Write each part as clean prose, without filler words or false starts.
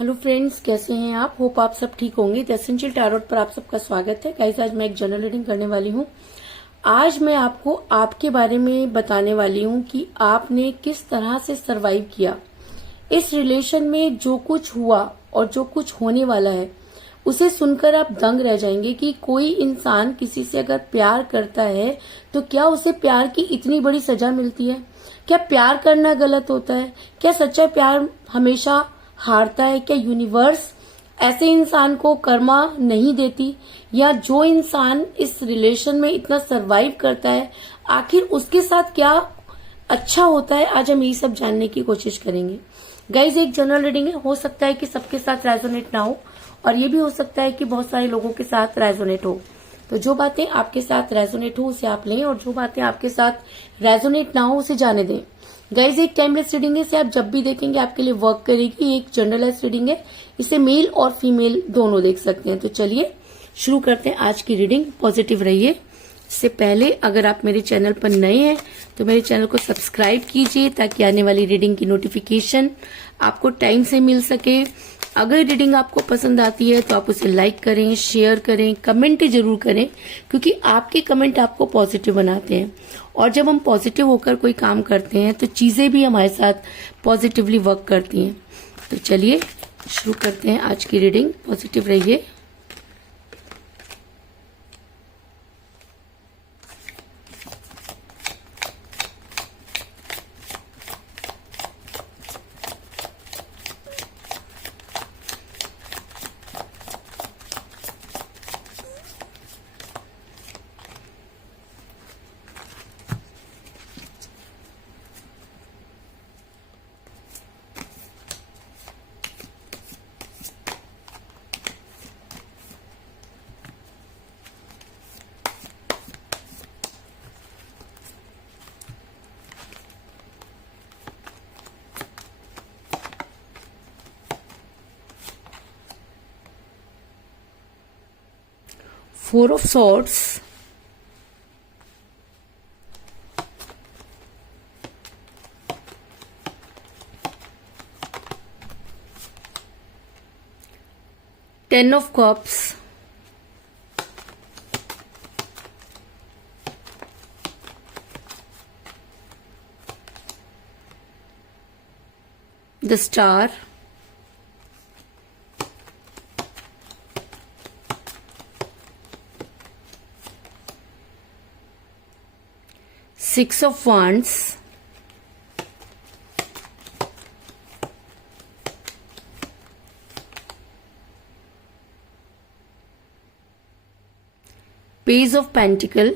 Hello friends, कैसे हैं आप? होप आप सब ठीक होंगे। द एसेंशियल टैरोट पर आप सबका स्वागत है। गाइस, आज मैं एक जनरल रीडिंग करने वाली हूँ। आज मैं आपको आपके बारे में बताने वाली हूँ कि आपने किस तरह से सरवाइव किया। इस रिलेशन में जो कुछ हुआ और जो कुछ होने वाला है उसे सुनकर आप दंग रह जाएंगे कि कोई इंसान किसी से अगर प्यार करता है तो क्या उसे प्यार की इतनी बड़ी सजा मिलती है? क्या प्यार करना गलत होता है? क्या सच्चा प्यार हमेशा हारता है? क्या यूनिवर्स ऐसे इंसान को कर्मा नहीं देती? या जो इंसान इस रिलेशन में इतना सरवाइव करता है आखिर उसके साथ क्या अच्छा होता है? आज हम ये सब जानने की कोशिश करेंगे। गाइज, एक जनरल रीडिंग है, हो सकता है कि सबके साथ रेजोनेट ना हो और ये भी हो सकता है कि बहुत सारे लोगों के साथ रेजोनेट हो। तो जो बातें आपके साथ रेजोनेट हो उसे आप लें और जो बातें आपके साथ रेजोनेट ना हो उसे जाने दें। गाइज, एक टाइमलेस रीडिंग है, इसे आप जब भी देखेंगे आपके लिए वर्क करेगी। एक जनरलाइज रीडिंग है, इसे मेल और फीमेल दोनों देख सकते हैं। तो चलिए शुरू करते हैं आज की रीडिंग। पॉजिटिव रहिए। इससे पहले अगर आप मेरे चैनल पर नए हैं तो मेरे चैनल को सब्सक्राइब कीजिए ताकि आने वाली रीडिंग की नोटिफिकेशन आपको टाइम से मिल सके। अगर रीडिंग आपको पसंद आती है तो आप उसे लाइक करें, शेयर करें, कमेंट जरूर करें, क्योंकि आपके कमेंट आपको पॉजिटिव बनाते हैं। और जब हम पॉजिटिव होकर कोई काम करते हैं तो चीजें भी हमारे साथ पॉजिटिवली वर्क करती हैं। तो चलिए शुरू करते हैं आज की रीडिंग। पॉजिटिव रहिए। Four of Swords, Ten of Cups, the Star, Six of Wands, Page of Pentacle,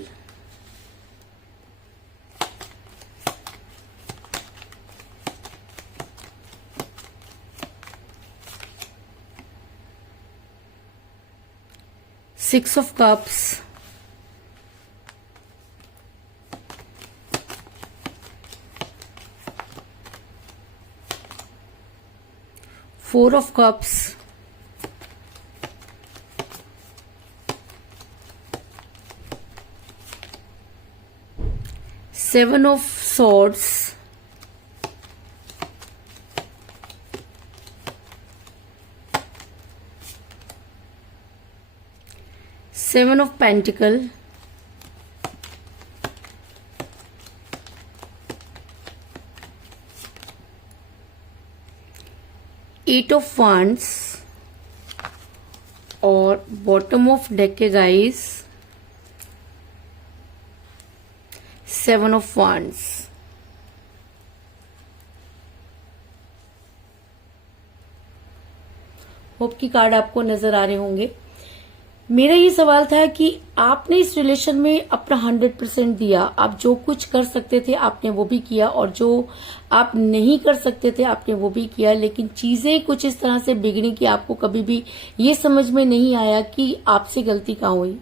Six of Cups, Four of Cups, Seven of Swords, Seven of Pentacle, Eight of Wands और bottom of deck के guys Seven of Wands। Hope की card आपको नजर आ रहे होंगे। मेरा ये सवाल था कि आपने इस रिलेशन में अपना 100% दिया। आप जो कुछ कर सकते थे आपने वो भी किया और जो आप नहीं कर सकते थे आपने वो भी किया, लेकिन चीजें कुछ इस तरह से बिगड़ी कि आपको कभी भी ये समझ में नहीं आया कि आपसे गलती कहाँ हुई।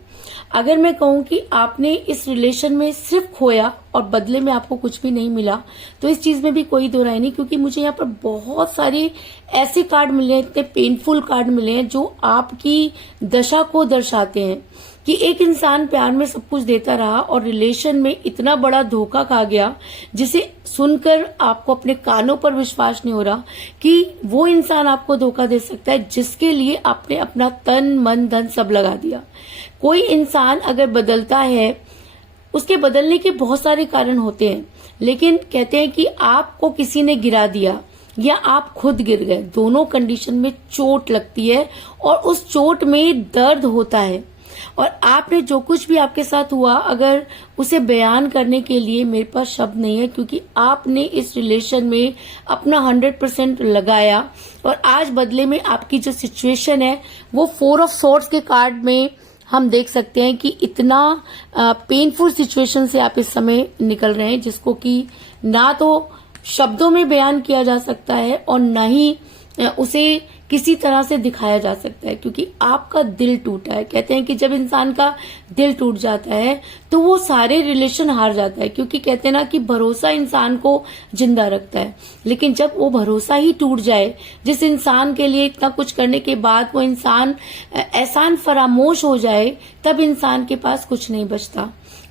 अगर मैं कहूं कि आपने इस रिलेशन में सिर्फ खोया और बदले में आपको कुछ भी नहीं मिला तो इस चीज में भी कोई दो राय नहीं, क्योंकि मुझे यहाँ पर बहुत सारे ऐसे कार्ड मिले हैं, इतने पेनफुल कार्ड मिले हैं जो आपकी दशा को दर्शाते हैं कि एक इंसान प्यार में सब कुछ देता रहा और रिलेशन में इतना बड़ा धोखा खा गया, जिसे सुनकर आपको अपने कानों पर विश्वास नहीं हो रहा कि वो इंसान आपको धोखा दे सकता है जिसके लिए आपने अपना तन मन धन सब लगा दिया। कोई इंसान अगर बदलता है, उसके बदलने के बहुत सारे कारण होते हैं, लेकिन कहते हैं कि आपको किसी ने गिरा दिया या आप खुद गिर गए, दोनों कंडीशन में चोट लगती है और उस चोट में दर्द होता है। और आपने जो कुछ भी आपके साथ हुआ, अगर उसे बयान करने के लिए मेरे पास शब्द नहीं है, क्योंकि आपने इस रिलेशन में अपना 100% लगाया और आज बदले में आपकी जो सिचुएशन है वो 4 ऑफ सॉर्ड्स के कार्ड में हम देख सकते हैं कि इतना पेनफुल सिचुएशन से आप इस समय निकल रहे हैं, जिसको कि ना तो शब्दों में बयान किया जा सकता है और न ही उसे किसी तरह से दिखाया जा सकता है, क्योंकि आपका दिल टूटा है। कहते हैं कि जब इंसान का दिल टूट जाता है तो वो सारे रिलेशन हार जाता है, क्योंकि कहते हैं ना कि भरोसा इंसान को जिंदा रखता है। लेकिन जब वो भरोसा ही टूट जाए, जिस इंसान के लिए इतना कुछ करने के बाद वो इंसान एहसान फरामोश हो जाए, तब इंसान के पास कुछ नहीं बचता।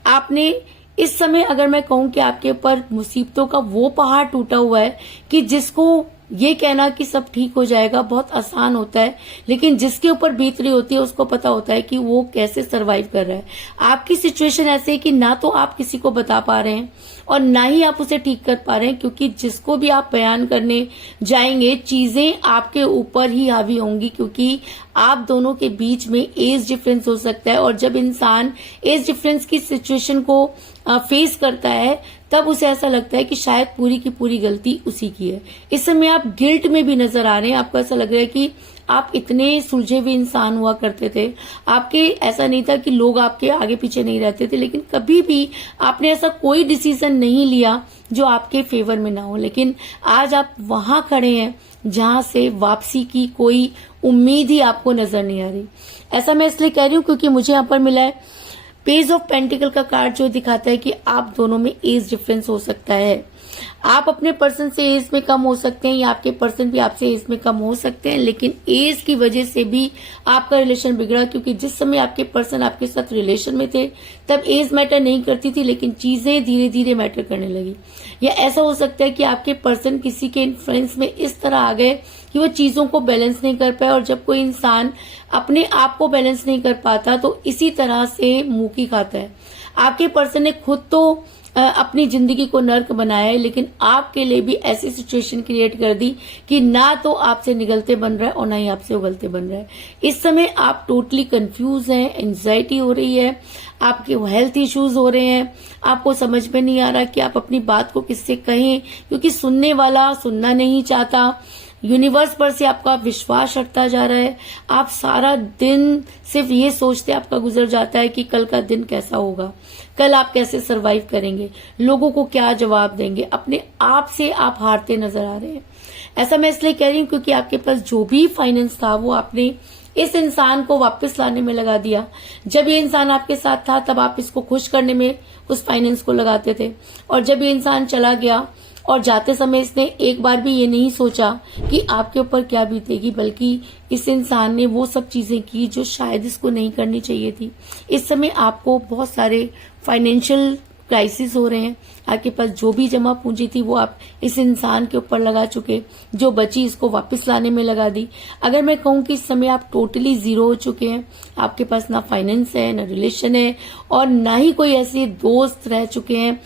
आपने इस समय, अगर मैं कहूं कि आपके ऊपर मुसीबतों का वो पहाड़ टूटा हुआ है कि जिसको ये कहना कि सब ठीक हो जाएगा बहुत आसान होता है, लेकिन जिसके ऊपर बीत रही होती है उसको पता होता है कि वो कैसे सरवाइव कर रहा है। आपकी सिचुएशन ऐसे है कि ना तो आप किसी को बता पा रहे हैं और ना ही आप उसे ठीक कर पा रहे हैं, क्योंकि जिसको भी आप बयान करने जाएंगे चीजें आपके ऊपर ही हावी होंगी, क्योंकि आप दोनों के बीच में एज डिफरेंस हो सकता है। और जब इंसान एज डिफरेंस की सिचुएशन को फेस करता है, तब उसे ऐसा लगता है कि शायद पूरी की पूरी गलती उसी की है। इस समय आप गिल्ट में भी नजर आ रहे हैं। आपको ऐसा लग रहा है कि आप इतने सुलझे हुए इंसान हुआ करते थे, आपके ऐसा नहीं था कि लोग आपके आगे पीछे नहीं रहते थे, लेकिन कभी भी आपने ऐसा कोई डिसीजन नहीं लिया जो आपके फेवर में ना हो। लेकिन आज आप वहां खड़े हैं जहां से वापसी की कोई उम्मीद ही आपको नजर नहीं आ रही। ऐसा मैं इसलिए कह रही हूं क्योंकि मुझे यहाँ पर मिला है पेज ऑफ पेंटिकल का कार्ड, जो दिखाता है कि आप दोनों में एज डिफरेंस हो सकता है। आप अपने पर्सन से एज में कम हो सकते हैं या आपके पर्सन भी आपसे एज में कम हो सकते हैं, लेकिन एज की वजह से भी आपका रिलेशन बिगड़ा, क्योंकि जिस समय आपके पर्सन आपके साथ रिलेशन में थे तब एज मैटर नहीं करती थी, लेकिन चीजें धीरे धीरे मैटर करने लगी। या ऐसा हो सकता है कि आपके पर्सन किसी के इन्फ्लुएंस में इस तरह आ गए कि वो चीजों को बैलेंस नहीं कर पाए, और जब कोई इंसान अपने आप को बैलेंस नहीं कर पाता तो इसी तरह से मुंह की खाता है। आपके पर्सन ने खुद तो अपनी जिंदगी को नर्क बनाया है, लेकिन आपके लिए भी ऐसी सिचुएशन क्रिएट कर दी कि ना तो आपसे निगलते बन रहा है और ना ही आपसे उगलते बन रहा है। इस समय आप टोटली कंफ्यूज हैं, एंजाइटी हो रही है, आपके हेल्थ इश्यूज हो रहे हैं, आपको समझ में नहीं आ रहा कि आप अपनी बात को किससे कहें, क्योंकि सुनने वाला सुनना नहीं चाहता। यूनिवर्स पर से आपका विश्वास हटता जा रहा है। आप सारा दिन सिर्फ ये सोचते आपका गुजर जाता है कि कल का दिन कैसा होगा, कल आप कैसे सरवाइव करेंगे, लोगों को क्या जवाब देंगे। अपने आप से आप हारते नजर आ रहे हैं। ऐसा मैं इसलिए कह रही हूँ क्योंकि आपके पास जो भी फाइनेंस था वो आपने इस इंसान को वापस लाने में लगा दिया। जब ये इंसान आपके साथ था तब आप इसको खुश करने में उस फाइनेंस को लगाते थे, और जब ये इंसान चला गया और जाते समय इसने एक बार भी ये नहीं सोचा कि आपके ऊपर क्या बीतेगी, बल्कि इस इंसान ने वो सब चीजें की जो शायद इसको नहीं करनी चाहिए थी। इस समय आपको बहुत सारे फाइनेंशियल क्राइसिस हो रहे हैं। आपके पास जो भी जमा पूंजी थी वो आप इस इंसान के ऊपर लगा चुके, जो बची इसको वापस लाने में लगा दी। अगर मैं कहूं कि इस समय आप टोटली जीरो हो चुके हैं, आपके पास ना फाइनेंस है, ना रिलेशन है, और ना ही कोई ऐसे दोस्त रह चुके हैं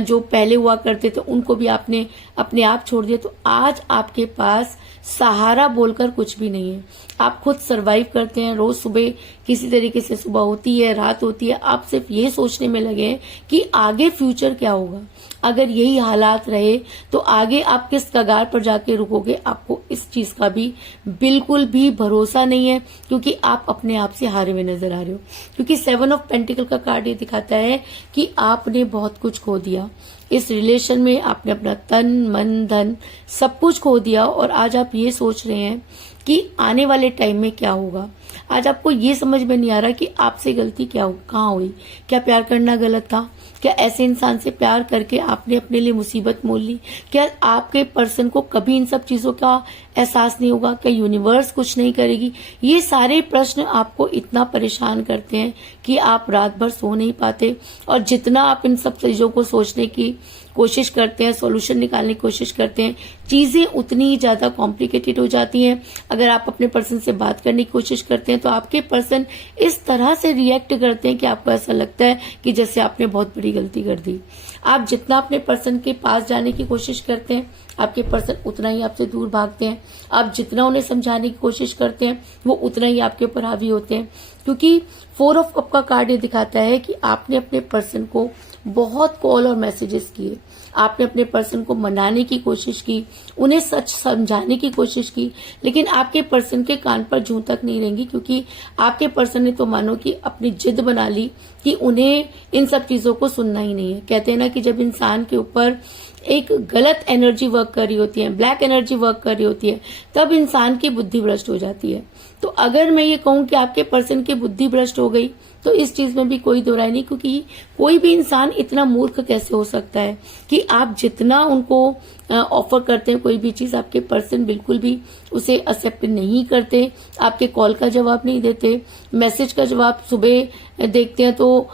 जो पहले हुआ करते थे, उनको भी आपने अपने आप छोड़ दिया। तो आज आपके पास सहारा बोलकर कुछ भी नहीं है। आप खुद सरवाइव करते हैं। रोज सुबह किसी तरीके से सुबह होती है, रात होती है, आप सिर्फ ये सोचने में लगे हैं कि आगे फ्यूचर क्या होगा। अगर यही हालात रहे तो आगे आप किस कगार पर जाके रुकोगे, आपको इस चीज का भी बिल्कुल भी भरोसा नहीं है, क्योंकि आप अपने आप से हारे हुए नजर आ रहे हो। क्योंकि 7 ऑफ पेंटिकल का कार्ड ये दिखाता है कि आपने बहुत कुछ खो दिया। इस रिलेशन में आपने अपना तन मन धन सब कुछ खो दिया और आज आप ये सोच रहे हैं कि आने वाले टाइम में क्या होगा। आज आपको ये समझ में नहीं आ रहा कि आपसे गलती कहाँ हुई। क्या प्यार करना गलत था? क्या ऐसे इंसान से प्यार करके आपने अपने लिए मुसीबत मोल ली? क्या आपके पर्सन को कभी इन सब चीजों का एहसास नहीं होगा? क्या यूनिवर्स कुछ नहीं करेगी? ये सारे प्रश्न आपको इतना परेशान करते हैं कि आप रात भर सो नहीं पाते, और जितना आप इन सब चीजों को सोचने की कोशिश करते हैं, सॉल्यूशन निकालने की कोशिश करते हैं, चीजें उतनी ही ज्यादा कॉम्प्लिकेटेड हो जाती हैं। अगर आप अपने पर्सन से बात करने की कोशिश करते हैं तो आपके पर्सन इस तरह से रिएक्ट करते हैं कि आपको ऐसा लगता है कि जैसे आपने बहुत बड़ी गलती कर दी। आप जितना अपने पर्सन के पास जाने की कोशिश करते हैं, आपके पर्सन उतना ही आपसे दूर भागते हैं। आप जितना उन्हें समझाने की कोशिश करते हैं, वो उतना ही आपके ऊपर हावी होते हैं। क्योंकि 4 ऑफ कप का कार्ड ये दिखाता है कि आपने अपने पर्सन को बहुत कॉल और मैसेजेस किए, आपने अपने पर्सन को मनाने की कोशिश की, उन्हें सच समझाने की कोशिश की, लेकिन आपके पर्सन के कान पर जूं तक नहीं रहेंगी, क्योंकि आपके पर्सन ने तो मानो कि अपनी जिद बना ली कि उन्हें इन सब चीजों को सुनना ही नहीं है। कहते हैं ना कि जब इंसान के ऊपर एक गलत एनर्जी वर्क कर रही होती है, ब्लैक एनर्जी वर्क कर रही होती है, तब इंसान की बुद्धि भ्रष्ट हो जाती है। तो अगर मैं ये कहूं कि आपके पर्सन की बुद्धि भ्रष्ट हो गई, तो इस चीज में भी कोई दो राय नहीं, क्योंकि कोई भी इंसान इतना मूर्ख कैसे हो सकता है कि आप जितना उनको ऑफर करते हैं कोई भी चीज, आपके पर्सन बिल्कुल भी उसे एक्सेप्ट नहीं करते, आपके कॉल का जवाब नहीं देते, मैसेज का जवाब सुबह देखते हैं तो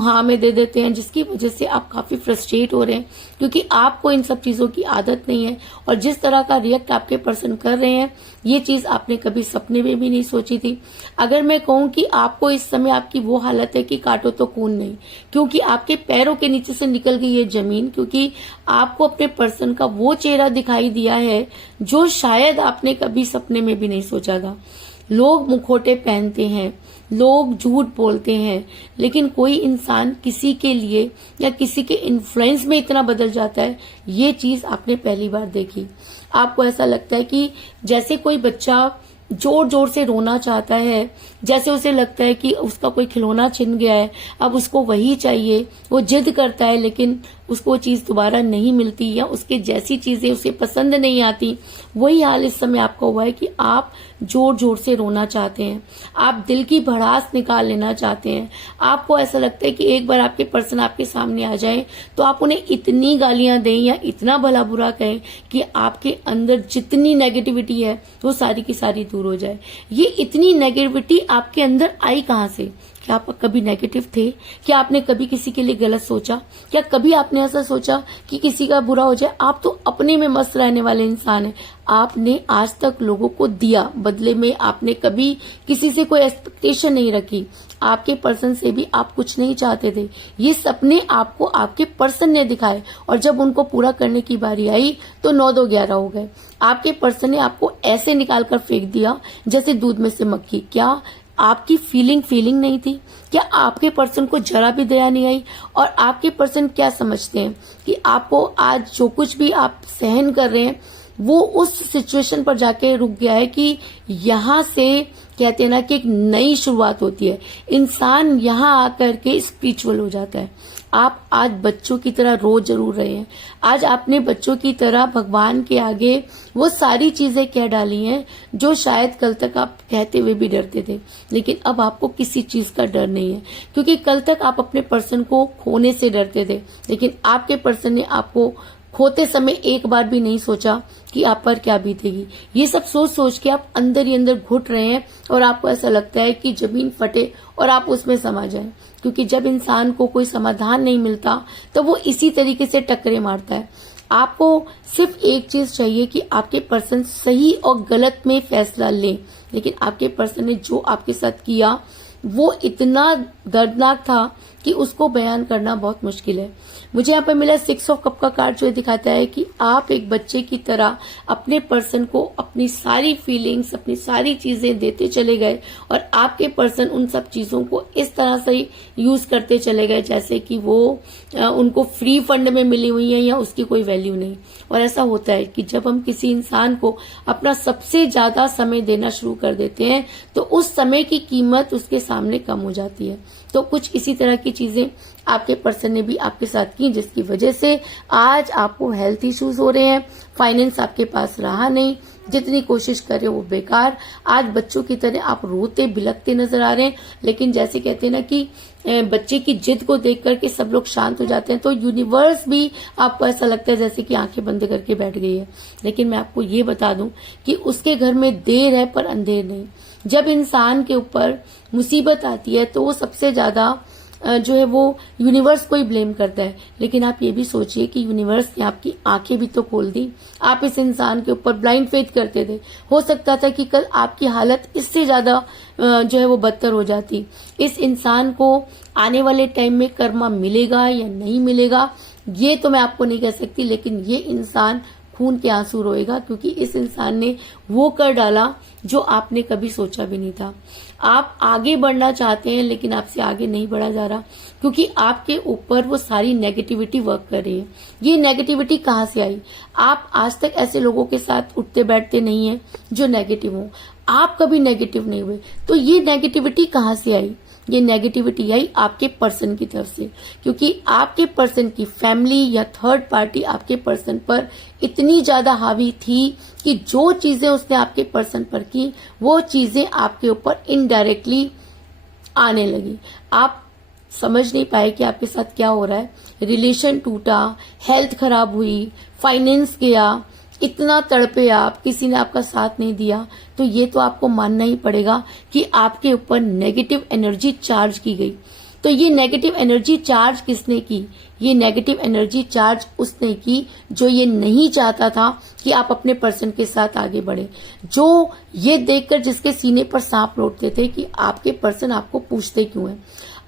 हाँ में दे देते हैं, जिसकी वजह से आप काफी फ्रस्ट्रेट हो रहे हैं, क्योंकि आपको इन सब चीजों की आदत नहीं है। और जिस तरह का रिएक्ट आपके पर्सन कर रहे हैं, ये चीज आपने कभी सपने में भी नहीं सोची थी। अगर मैं कहूं कि आपको इस समय आपकी वो हालत है कि काटो तो खून नहीं, क्योंकि आपके पैरों के नीचे से निकल गई ये जमीन, क्योंकि आपको अपने पर्सन का वो चेहरा दिखाई दिया है जो शायद आपने कभी सपने में भी नहीं सोचा था। लोग मुखौटे पहनते हैं, लोग झूठ बोलते हैं, लेकिन कोई इंसान किसी के लिए या किसी के इन्फ्लुएंस में इतना बदल जाता है, ये चीज आपने पहली बार देखी। आपको ऐसा लगता है कि जैसे कोई बच्चा जोर जोर से रोना चाहता है, जैसे उसे लगता है कि उसका कोई खिलौना छिन गया है, अब उसको वही चाहिए, वो जिद करता है, लेकिन उसको चीज दोबारा नहीं मिलती या उसके जैसी चीजें उसे पसंद नहीं आती। वही हाल इस समय आपका हुआ है कि आप जोर जोर से रोना चाहते हैं, आप दिल की भड़ास निकाल लेना चाहते हैं। आपको ऐसा लगता है कि एक बार आपके पर्सन आपके सामने आ जाए तो आप उन्हें इतनी गालियां दें या इतना भला बुरा कहें कि आपके अंदर जितनी नेगेटिविटी है वो सारी की सारी दूर हो जाए। ये इतनी नेगेटिविटी आपके अंदर आई कहां से? क्या आप कभी नेगेटिव थे? क्या आपने कभी किसी के लिए गलत सोचा? क्या कभी आपने ऐसा सोचा कि किसी का बुरा हो जाए? आप तो अपने में मस्त रहने वाले इंसान हैं। आपने आज तक लोगों को दिया, बदले में आपने कभी किसी से कोई एक्सपेक्टेशन नहीं रखी। आपके पर्सन से भी आप कुछ नहीं चाहते थे। ये सपने आपको आपके पर्सन ने दिखाए, और जब उनको पूरा करने की बारी आई तो 9-2-11 हो गए। आपके पर्सन ने आपको ऐसे निकाल कर फेंक दिया जैसे दूध में से मक्खी। क्या आपकी फीलिंग नहीं थी? क्या आपके पर्सन को जरा भी दया नहीं आई? और आपके पर्सन क्या समझते हैं कि आपको आज जो कुछ भी आप सहन कर रहे हैं वो उस सिचुएशन पर जाके रुक गया है कि यहाँ से कहते हैं ना कि एक नई शुरुआत होती है। इंसान यहाँ आकर के स्पिरिचुअल हो जाता है। आप आज बच्चों की तरह रो जरूर रहे हैं। आज आपने बच्चों की तरह भगवान के आगे वो सारी चीजें कह डाली हैं जो शायद कल तक आप कहते हुए भी डरते थे, लेकिन अब आपको किसी चीज का डर नहीं है, क्योंकि कल तक आप अपने पर्सन को खोने से डरते थे, लेकिन आपके पर्सन ने आपको खोते समय एक बार भी नहीं सोचा कि आप पर क्या बीतेगी। ये सब सोच सोच के आप अंदर ही अंदर घुट रहे हैं, और आपको ऐसा लगता है कि जमीन फटे और आप उसमें समा जाएं, क्योंकि जब इंसान को कोई समाधान नहीं मिलता तो वो इसी तरीके से टक्करे मारता है। आपको सिर्फ एक चीज चाहिए कि आपके पर्सन सही और गलत में फैसला लें, लेकिन आपके पर्सन ने जो आपके साथ किया वो इतना दर्दनाक था कि उसको बयान करना बहुत मुश्किल है। मुझे यहाँ पर मिला 6 ऑफ कप का कार्ड, जो दिखाता है कि आप एक बच्चे की तरह अपने पर्सन को अपनी सारी फीलिंग्स, अपनी सारी चीजें देते चले गए, और आपके पर्सन उन सब चीजों को इस तरह से यूज करते चले गए जैसे कि वो उनको फ्री फंड में मिली हुई है या उसकी कोई वैल्यू नहीं। और ऐसा होता है कि जब हम किसी इंसान को अपना सबसे ज्यादा समय देना शुरू कर देते हैं तो उस समय की कीमत उसके सामने कम हो जाती है। तो कुछ इसी तरह की चीजें आपके पर्सन ने भी आपके साथ की, जिसकी वजह से आज आपको हेल्थ इश्यूज हो रहे हैं, फाइनेंस आपके पास रहा नहीं, जितनी कोशिश कर रहे हो वो बेकार। आज बच्चों की तरह आप रोते बिलखते नजर आ रहे हैं, लेकिन जैसे कहते हैं ना कि बच्चे की जिद को देख करके सब लोग शांत हो जाते हैं, तो यूनिवर्स भी आपको ऐसा लगता है जैसे कि आंखें बंद करके बैठ गई है। लेकिन मैं आपको ये बता दूं कि उसके घर में देर है पर अंधेर नहीं। जब इंसान के ऊपर मुसीबत आती है तो वो सबसे ज्यादा जो है वो यूनिवर्स को ही ब्लेम करता है। लेकिन आप ये भी सोचिए कि यूनिवर्स ने आपकी आंखें भी तो खोल दी। आप इस इंसान के ऊपर ब्लाइंड फेथ करते थे, हो सकता था कि कल आपकी हालत इससे ज्यादा जो है वो बदतर हो जाती। इस इंसान को आने वाले टाइम में कर्मा मिलेगा या नहीं मिलेगा ये तो मैं आपको नहीं कह सकती, लेकिन ये इंसान खून के आंसू रोएगा, क्योंकि इस इंसान ने वो कर डाला जो आपने कभी सोचा भी नहीं था। आप आगे बढ़ना चाहते हैं लेकिन आपसे आगे नहीं बढ़ा जा रहा, क्योंकि आपके ऊपर वो सारी नेगेटिविटी वर्क कर रही है। ये नेगेटिविटी कहाँ से आई? आप आज तक ऐसे लोगों के साथ उठते बैठते नहीं है जो नेगेटिव हो, आप कभी नेगेटिव नहीं हुए, तो ये नेगेटिविटी कहाँ से आई? ये नेगेटिविटी आई आपके पर्सन की तरफ से, क्योंकि आपके पर्सन की फैमिली या थर्ड पार्टी आपके पर्सन पर इतनी ज्यादा हावी थी कि जो चीजें उसने आपके पर्सन पर की वो चीजें आपके ऊपर इनडायरेक्टली आने लगी। आप समझ नहीं पाए कि आपके साथ क्या हो रहा है। रिलेशन टूटा, हेल्थ खराब हुई, फाइनेंस गया, इतना तड़पे आप, किसी ने आपका साथ नहीं दिया, तो ये तो आपको मानना ही पड़ेगा कि आपके ऊपर नेगेटिव एनर्जी चार्ज की गई। तो ये नेगेटिव एनर्जी चार्ज किसने की? ये नेगेटिव एनर्जी चार्ज उसने की जो ये नहीं चाहता था कि आप अपने पर्सन के साथ आगे बढ़े, जो ये देखकर जिसके सीने पर सांप लौटते थे कि आपके पर्सन आपको पूछते क्यों है।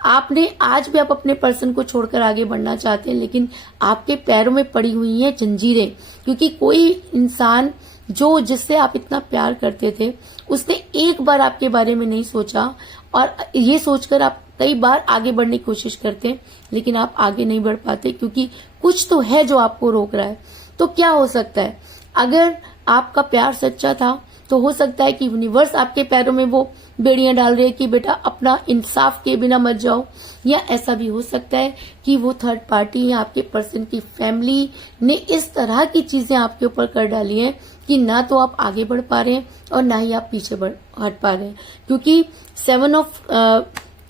आपने आज भी आप अपने पर्सन को छोड़कर आगे बढ़ना चाहते हैं, लेकिन आपके पैरों में पड़ी हुई हैं जंजीरें, क्योंकि कोई इंसान जो जिससे आप इतना प्यार करते थे उसने एक बार आपके बारे में नहीं सोचा, और ये सोचकर आप कई बार आगे बढ़ने की कोशिश करते हैं लेकिन आप आगे नहीं बढ़ पाते, क्योंकि कुछ तो है जो आपको रोक रहा है। तो क्या हो सकता है? अगर आपका प्यार सच्चा था तो हो सकता है कि यूनिवर्स आपके पैरों में वो बेड़ियां डाल रही है कि बेटा अपना इंसाफ के बिना मत जाओ, या ऐसा भी हो सकता है कि वो थर्ड पार्टी या आपके पर्सन की फैमिली ने इस तरह की चीजें आपके ऊपर कर डाली हैं कि ना तो आप आगे बढ़ पा रहे हैं और ना ही आप पीछे हट पा रहे हैं। क्योंकि 7 ऑफ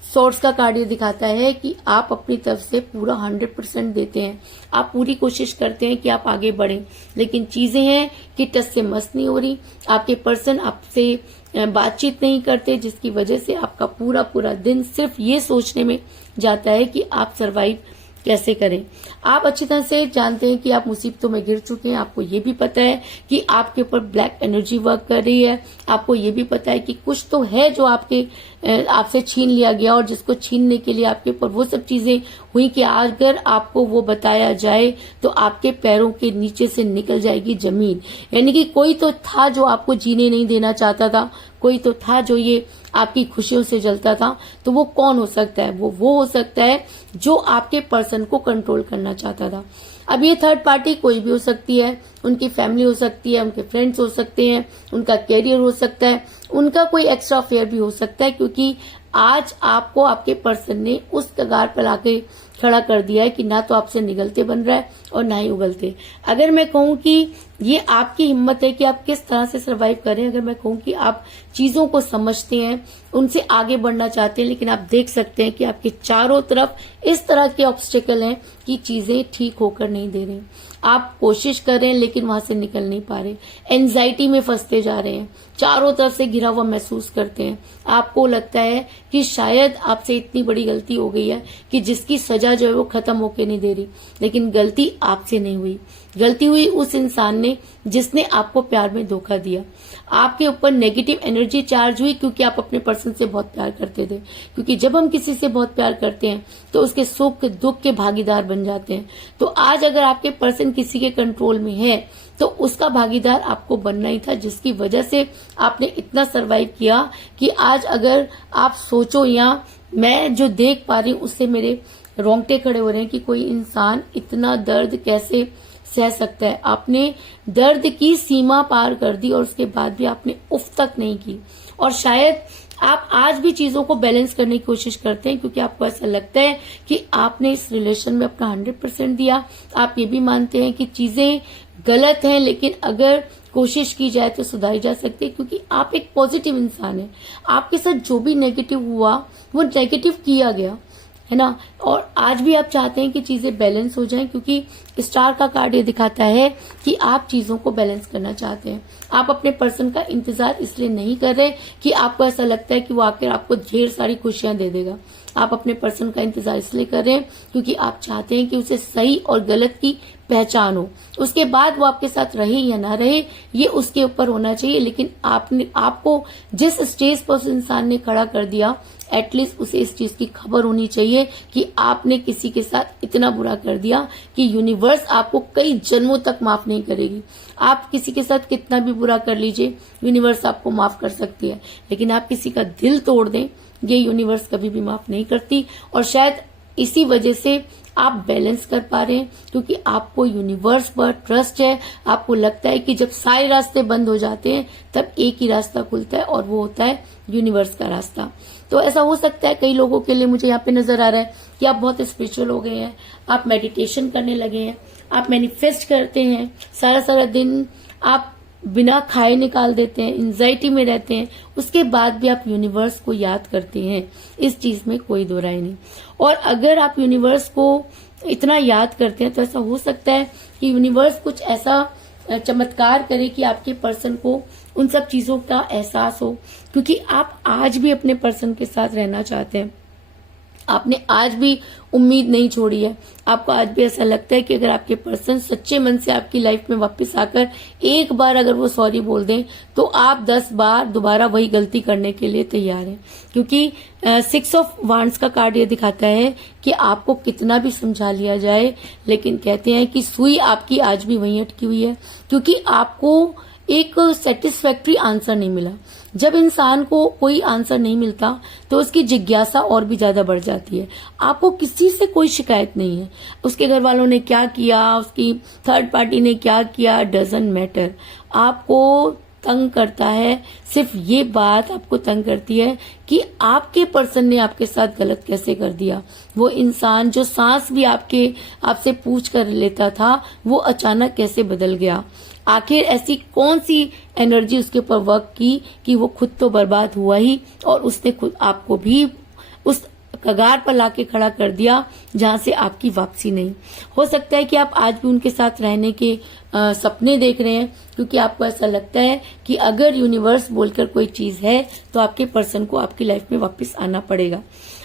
सोर्स का कार्ड ये दिखाता है कि आप अपनी तरफ से पूरा 100% देते हैं, आप पूरी कोशिश करते हैं कि आप आगे बढ़ें, लेकिन चीजें हैं कि टस से मस नहीं हो रही। आपके पर्सन आपसे बातचीत नहीं करते, जिसकी वजह से आपका पूरा पूरा दिन सिर्फ ये सोचने में जाता है कि आप सरवाइव कैसे करें। आप अच्छी तरह से जानते हैं कि आप मुसीबतों में गिर चुके हैं, आपको ये भी पता है कि आपके ऊपर ब्लैक एनर्जी वर्क कर रही है, आपको ये भी पता है कि कुछ तो है जो आपसे छीन लिया गया, और जिसको छीनने के लिए आपके ऊपर वो सब चीजें हुई कि अगर आपको वो बताया जाए तो आपके पैरों के नीचे से निकल जाएगी जमीन। यानी कि कोई तो था जो आपको जीने नहीं देना चाहता था, कोई तो था जो ये आपकी खुशियों से जलता था। तो वो कौन हो सकता है? वो हो सकता है जो आपके पर्सन को कंट्रोल करना चाहता था। अब ये थर्ड पार्टी कोई भी हो सकती है, उनकी फैमिली हो सकती है, उनके फ्रेंड्स हो सकते हैं, उनका कैरियर हो सकता है, उनका कोई एक्स्ट्रा अफेयर भी हो सकता है, क्योंकि आज आपको आपके पर्सन ने उस कगार पर लाके खड़ा कर दिया है कि ना तो आपसे निगलते बन रहा है और ना ही उगलते। अगर मैं कहूं कि ये आपकी हिम्मत है कि आप किस तरह से सरवाइव करें, अगर मैं कहूं कि आप चीजों को समझते हैं, उनसे आगे बढ़ना चाहते हैं, लेकिन आप देख सकते हैं कि आपके चारों तरफ इस तरह के ऑब्स्टेकल हैं कि चीजें ठीक होकर नहीं दे रही। आप कोशिश कर रहे हैं लेकिन वहां से निकल नहीं पा रहे, एंजाइटी में फंसते जा रहे हैं, चारों तरफ से घिरा हुआ महसूस करते हैं। आपको लगता है कि शायद आपसे इतनी बड़ी गलती हो गई है कि जिसकी सजा जो है वो खत्म होके नहीं दे रही, लेकिन गलती आपसे नहीं हुई, गलती हुई उस इंसान ने जिसने आपको प्यार में धोखा दिया। आपके ऊपर नेगेटिव एनर्जी चार्ज हुई क्योंकि आप अपने पर्सन से बहुत प्यार करते थे, क्योंकि जब हम किसी से बहुत प्यार करते हैं तो उसके सुख दुख के भागीदार बन जाते हैं। तो आज अगर आपके पर्सन किसी के कंट्रोल में है तो उसका भागीदार आपको बनना ही था, जिसकी वजह से आपने इतना सरवाइव किया कि आज अगर आप सोचो, या मैं जो देख पा रही हूँ उससे मेरे रोंगटे खड़े हो रहे हैं कि कोई इंसान इतना दर्द कैसे सह सकता है। आपने दर्द की सीमा पार कर दी और उसके बाद भी आपने उफ तक नहीं की, और शायद आप आज भी चीजों को बैलेंस करने की कोशिश करते हैं क्योंकि आपको ऐसा लगता है कि आपने इस रिलेशन में अपना 100% दिया। आप ये भी मानते हैं कि चीजें गलत हैं, लेकिन अगर कोशिश की जाए तो सुधारी जा सकती है, क्योंकि आप एक पॉजिटिव इंसान हैं। आपके साथ जो भी नेगेटिव हुआ वो नेगेटिव किया गया है ना, और आज भी आप चाहते हैं कि चीजें बैलेंस हो जाएं, क्योंकि स्टार का कार्ड ये दिखाता है कि आप चीजों को बैलेंस करना चाहते हैं। आप अपने पर्सन का इंतजार इसलिए नहीं कर रहे कि आपको ऐसा लगता है कि वो आकर आपको ढेर सारी खुशियां दे देगा। आप अपने पर्सन का इंतजार इसलिए कर रहे हैं क्योंकि आप चाहते हैं कि उसे सही और गलत की पहचान हो। उसके बाद वो आपके साथ रहे या ना रहे ये उसके ऊपर होना चाहिए, लेकिन आपको जिस स्टेज पर उस इंसान ने खड़ा कर दिया, एटलीस्ट उसे इस चीज की खबर होनी चाहिए कि आपने किसी के साथ इतना बुरा कर दिया कि यूनिवर्स आपको कई जन्मों तक माफ नहीं करेगी। आप किसी के साथ कितना भी बुरा कर लीजिए, यूनिवर्स आपको माफ कर सकती है, लेकिन आप किसी का दिल तोड़ दें, ये यूनिवर्स कभी भी माफ नहीं करती। और शायद इसी वजह से आप बैलेंस कर पा रहे हैं, क्योंकि आपको यूनिवर्स पर ट्रस्ट है। आपको लगता है कि जब सारे रास्ते बंद हो जाते हैं तब एक ही रास्ता खुलता है, और वो होता है यूनिवर्स का रास्ता। तो ऐसा हो सकता है कई लोगों के लिए, मुझे यहाँ पे नजर आ रहा है कि आप बहुत स्पिरिचुअल हो गए हैं, आप मेडिटेशन करने लगे हैं, आप मैनिफेस्ट करते हैं, सारा सारा दिन आप बिना खाए निकाल देते हैं, एंजाइटी में रहते हैं, उसके बाद भी आप यूनिवर्स को याद करते हैं। इस चीज में कोई दो राय नहीं। और अगर आप यूनिवर्स को इतना याद करते हैं तो ऐसा हो सकता है कि यूनिवर्स कुछ ऐसा चमत्कार करे कि आपके पर्सन को उन सब चीजों का एहसास हो, क्योंकि आप आज भी अपने पर्सन के साथ रहना चाहते हैं। आपने आज भी उम्मीद नहीं छोड़ी है। आपको आज भी ऐसा लगता है कि अगर आपके पर्सन सच्चे मन से आपकी लाइफ में वापस आकर एक बार अगर वो सॉरी बोल दें तो आप 10 बार दोबारा वही गलती करने के लिए तैयार हैं, क्योंकि 6 ऑफ वांड्स का कार्ड ये दिखाता है कि आपको कितना भी समझा लिया जाए, लेकिन कहते हैं कि सुई आपकी आज भी वहीं अटकी हुई है, क्योंकि आपको एक सेटिस्फैक्ट्री आंसर नहीं मिला। जब इंसान को कोई आंसर नहीं मिलता तो उसकी जिज्ञासा और भी ज्यादा बढ़ जाती है। आपको किसी से कोई शिकायत नहीं है, उसके घर वालों ने क्या किया, उसकी थर्ड पार्टी ने क्या किया, डजंट मैटर। आपको तंग करता है, सिर्फ ये बात आपको तंग करती है कि आपके पर्सन ने आपके साथ गलत कैसे कर दिया। वो इंसान जो सांस भी आपसे पूछ कर लेता था, वो अचानक कैसे बदल गया। आखिर ऐसी कौन सी एनर्जी उसके ऊपर वर्क की कि वो खुद तो बर्बाद हुआ ही, और उसने खुद आपको भी उस कगार पर लाके खड़ा कर दिया जहां से आपकी वापसी नहीं। हो सकता है कि आप आज भी उनके साथ रहने के सपने देख रहे हैं, क्योंकि आपको ऐसा लगता है कि अगर यूनिवर्स बोलकर कोई चीज है तो आपके पर्सन को आपकी लाइफ में वापस आना पड़ेगा।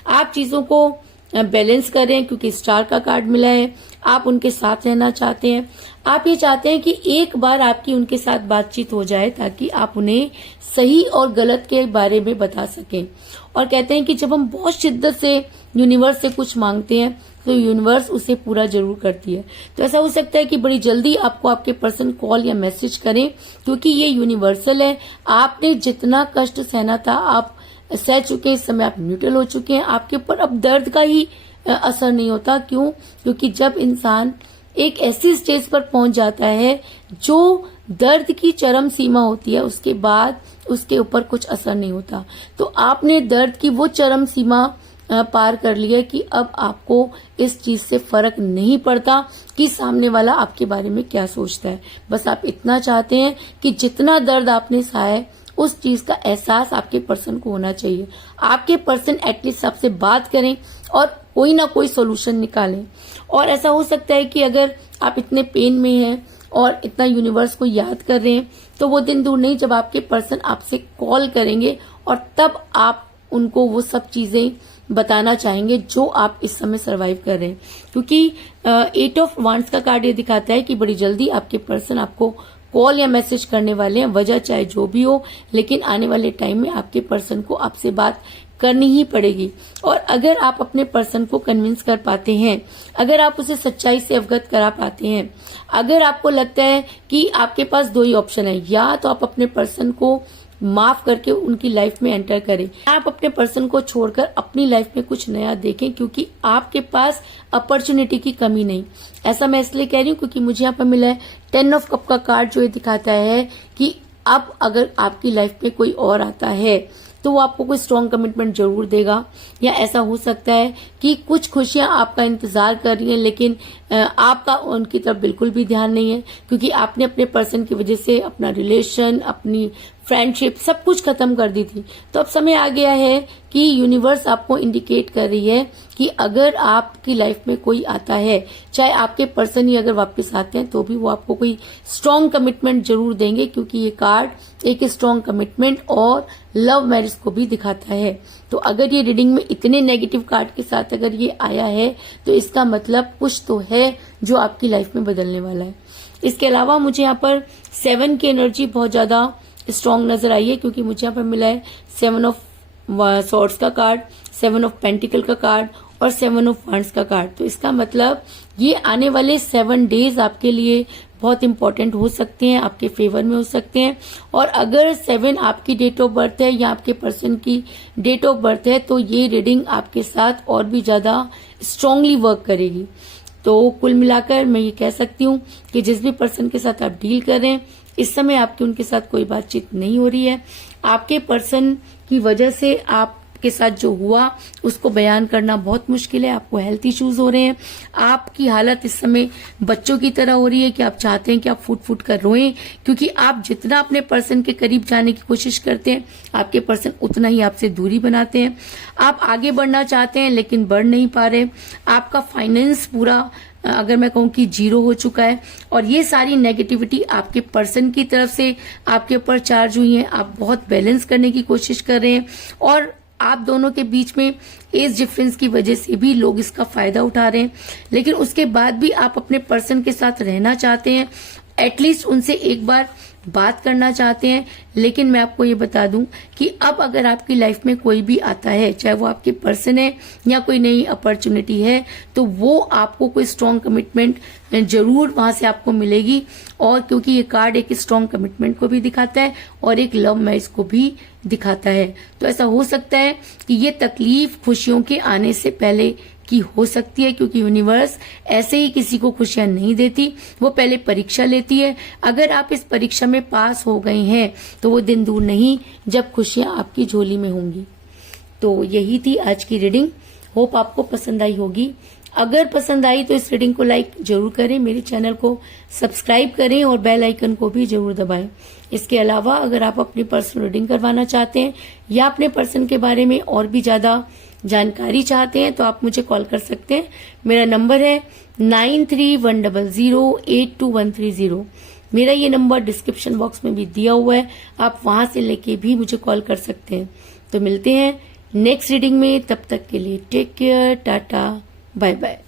आप चीजों को बैलेंस कर रहे हैं क्योंकि स्टार का कार्ड मिला है। आप उनके साथ रहना चाहते हैं। आप ये चाहते हैं कि एक बार आपकी उनके साथ बातचीत हो जाए ताकि आप उन्हें सही और गलत के बारे में बता सकें। और कहते हैं कि जब हम बहुत शिद्दत से यूनिवर्स से कुछ मांगते हैं तो यूनिवर्स उसे पूरा जरूर करती है। तो ऐसा हो सकता है कि बड़ी जल्दी आपको आपके पर्सन कॉल या मैसेज करें, क्योंकि ये यूनिवर्सल है। आपने जितना कष्ट सहना था आप सह चुके हैं, इस समय आप न्यूट्रल हो चुके हैं। आपके ऊपर अब दर्द का ही असर नहीं होता। क्यों? क्योंकि जब इंसान एक ऐसी स्टेज पर पहुंच जाता है जो दर्द की चरम सीमा होती है, उसके बाद उसके ऊपर कुछ असर नहीं होता। तो आपने दर्द की वो चरम सीमा पार कर लिया कि अब आपको इस चीज से फर्क नहीं पड़ता कि सामने वाला आपके बारे में क्या सोचता है। बस आप इतना चाहते हैं कि जितना दर्द आपने सहा है उस चीज का एहसास आपके पर्सन को होना चाहिए। आपके पर्सन एटलीस्ट आपसे बात करें और कोई ना कोई सोल्यूशन निकालें। और ऐसा हो सकता है कि अगर आप इतने पेन में हैं और इतना यूनिवर्स को याद कर रहे हैं तो वो दिन दूर नहीं जब आपके पर्सन आपसे कॉल करेंगे और तब आप उनको वो सब चीजें बताना चाहेंगे जो आप इस समय सरवाइव कर रहे हैं। क्योंकि 8 ऑफ वांड्स का कार्ड ये दिखाता है कि बड़ी जल्दी आपके पर्सन आपको कॉल या मैसेज करने वाले हैं, वजह चाहे जो भी हो, लेकिन आने वाले टाइम में आपके पर्सन को आपसे बात करनी ही पड़ेगी। और अगर आप अपने पर्सन को कन्विंस कर पाते हैं, अगर आप उसे सच्चाई से अवगत करा पाते हैं, अगर आपको लगता है कि आपके पास 2 ही ऑप्शन है, या तो आप अपने पर्सन को माफ करके उनकी लाइफ में एंटर करें, आप अपने पर्सन को छोड़कर अपनी लाइफ में कुछ नया देखें, क्योंकि आपके पास अपॉर्चुनिटी की कमी नहीं। ऐसा मैं इसलिए कह रही हूँ क्योंकि मुझे यहाँ पर मिला है 10 ऑफ कप का कार्ड, जो ये दिखाता है कि अब अगर आपकी लाइफ में कोई और आता है तो वो आपको कोई स्ट्रॉन्ग कमिटमेंट जरूर देगा। या ऐसा हो सकता है कि कुछ खुशियां आपका इंतजार कर रही हैं, लेकिन आपका उनकी तरफ बिल्कुल भी ध्यान नहीं है, क्योंकि आपने अपने पर्सन की वजह से अपना रिलेशन, अपनी फ्रेंडशिप सब कुछ खत्म कर दी थी। तो अब समय आ गया है कि यूनिवर्स आपको इंडिकेट कर रही है कि अगर आपकी लाइफ में कोई आता है, चाहे आपके पर्सन ही अगर वापस आते हैं, तो भी वो आपको कोई स्ट्रॉन्ग कमिटमेंट जरूर देंगे, क्योंकि ये कार्ड एक स्ट्रॉन्ग कमिटमेंट और लव मैरिज को भी दिखाता है। तो अगर ये रीडिंग में इतने नेगेटिव कार्ड के साथ अगर ये आया है, तो इसका मतलब कुछ तो है जो आपकी लाइफ में बदलने वाला है। इसके अलावा मुझे यहाँ पर 7 की एनर्जी बहुत ज्यादा स्ट्रॉन्ग नजर आई है, क्योंकि मुझे यहाँ पर मिला है 7 ऑफ सॉर्ड्स का कार्ड, 7 ऑफ पेंटिकल का कार्ड और 7 ऑफ वंड्स का कार्ड। तो इसका मतलब ये आने वाले 7 डेज आपके लिए बहुत इंपॉर्टेंट हो सकते हैं, आपके फेवर में हो सकते हैं। और अगर 7 आपकी डेट ऑफ बर्थ है या आपके पर्सन की डेट ऑफ बर्थ है, तो ये रीडिंग आपके साथ और भी ज्यादा स्ट्रांगली वर्क करेगी। तो कुल मिलाकर मैं ये कह सकती हूँ कि जिस भी पर्सन के साथ आप डील कर रहे हैं, इस समय आपकी उनके साथ कोई बातचीत नहीं हो रही है। आपके पर्सन की वजह से आपके साथ जो हुआ उसको बयान करना बहुत मुश्किल है। आपको हेल्थ इश्यूज हो रहे हैं, आपकी हालत इस समय बच्चों की तरह हो रही है कि आप चाहते हैं कि आप फूट फूट कर रोएं, क्योंकि आप जितना अपने पर्सन के करीब जाने की कोशिश करते हैं, आपके पर्सन उतना ही आपसे दूरी बनाते हैं। आप आगे बढ़ना चाहते हैं लेकिन बढ़ नहीं पा रहे। आपका फाइनेंस पूरा अगर मैं कहूँ कि 0 हो चुका है, और ये सारी नेगेटिविटी आपके पर्सन की तरफ से आपके ऊपर चार्ज हुई है। आप बहुत बैलेंस करने की कोशिश कर रहे हैं, और आप दोनों के बीच में एज डिफरेंस की वजह से भी लोग इसका फायदा उठा रहे हैं। लेकिन उसके बाद भी आप अपने पर्सन के साथ रहना चाहते हैं, एटलीस्ट उनसे एक बार बात करना चाहते हैं। लेकिन मैं आपको ये बता दूं कि अब अगर आपकी लाइफ में कोई भी आता है, चाहे वो आपके पर्सन है या कोई नई अपॉर्चुनिटी है, तो वो आपको कोई स्ट्रॉन्ग कमिटमेंट जरूर वहां से आपको मिलेगी। और क्योंकि ये कार्ड एक स्ट्रॉन्ग कमिटमेंट को भी दिखाता है और एक लव मैरिज को भी दिखाता है, तो ऐसा हो सकता है कि ये तकलीफ खुशियों के आने से पहले की हो सकती है, क्योंकि यूनिवर्स ऐसे ही किसी को खुशियां नहीं देती, वो पहले परीक्षा लेती है। अगर आप इस परीक्षा में पास हो गए हैं, तो वो दिन दूर नहीं जब खुशियां आपकी झोली में होंगी। तो यही थी आज की रीडिंग। होप आपको पसंद आई होगी। अगर पसंद आई तो इस रीडिंग को लाइक जरूर करें, मेरे चैनल को सब्सक्राइब करें और बेल आइकन को भी जरूर दबाएं। इसके अलावा अगर आप अपनी पर्सनल रीडिंग करवाना चाहते हैं या अपने पर्सन के बारे में और भी ज्यादा जानकारी चाहते हैं, तो आप मुझे कॉल कर सकते हैं। मेरा नंबर है 9310082130। मेरा ये नंबर डिस्क्रिप्शन बॉक्स में भी दिया हुआ है, आप वहां से लेके भी मुझे कॉल कर सकते हैं। तो मिलते हैं नेक्स्ट रीडिंग में, तब तक के लिए take care, tata, bye bye.